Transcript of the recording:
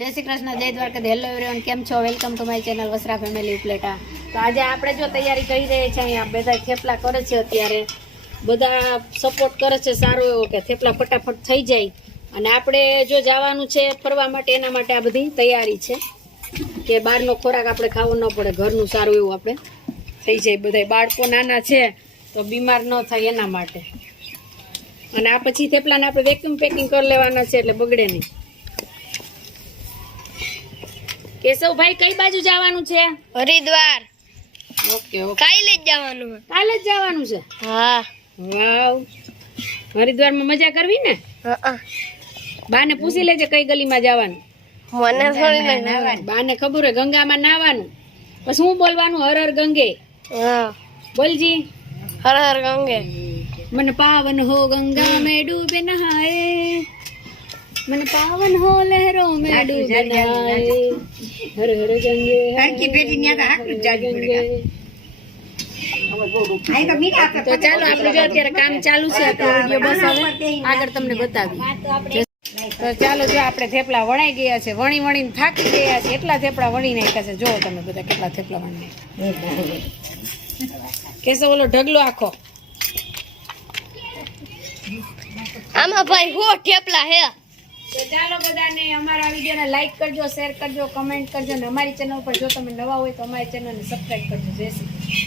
જય શ્રી કૃષ્ણ, જય Dwarka hello everyone કેમ છો? Welcome to my channel Vasra family Upleta. તો આજે આપણે જો તૈયારી કરી રહ્યા છીએ અહીંયા બધા થેપલા કરે છે અત્યારે. બધા સપોર્ટ કરે છે, સારો એવો કે થેપલા ફટાફટ થઈ જાય. અને આપણે જો જવાનું છે ફરવા માટે, એના માટે આ બધી તૈયારી છે. કે બહારનો ખોરાક આપણે ખાવો ન પડે, ઘરનું સારું એવું આપણે થઈ જાય. બધા બાળકો નાના છે, તો બીમાર ન થાય એના માટે. અને આ પછી થેપલાને આપણે વેક્યુમ પેકિંગ કરી લેવાના છે, એટલે બગડે નહીં. કેશવભાઈ કઈ બાજુ જવાનું છે? હરિદ્વાર. Okay okay. કાલે જ જવાનું છે. કાલે જ જવાનું છે? હા. વાવ. હરિદ્વારમાં મજા કરવી ને? બાને પૂછી લેજે કઈ ગલીમાં જવાનું. મને થોડી બાને ખબર હોય ગંગામાં નાવાનું પછી હું બોલવાનું? હર હર ગંગે. બોલજી. હર હર ગંગે. મન પાવન હો ગંગા મે ડૂબે નહાએ મન પાવન હો લહેરો મે ડૂબે નહાએ હર હર ગંગે આખી પેટી ન્યા આખું જાજુ પડે તો ચાલો આપણે જો અત્યારે કામ ચાલુ છે આપણો વીડિયો બસ હવે આગળ તમને બતાવી તો ચાલો જો આપણે થેપલા વણાઈ ગયા છે વણી વણીને થાકી ગયા છે એટલા થેપલા વણી નાખ્યા છે. જો તમે બધા કેટલા થેપલા વણી કેસો ઓલો ઢગલો આખો. આમાં ભાઈ હો થેપલા હે. તો ચાલો બધાને અમારા વિડીયોને લાઇક કરજો શેર કરજો કમેન્ટ કરજો અને અમારી ચેનલ પર જો તમે નવા હોય તો અમારી ચેનલને સબસ્ક્રાઈબ કરજો. જય શ્રી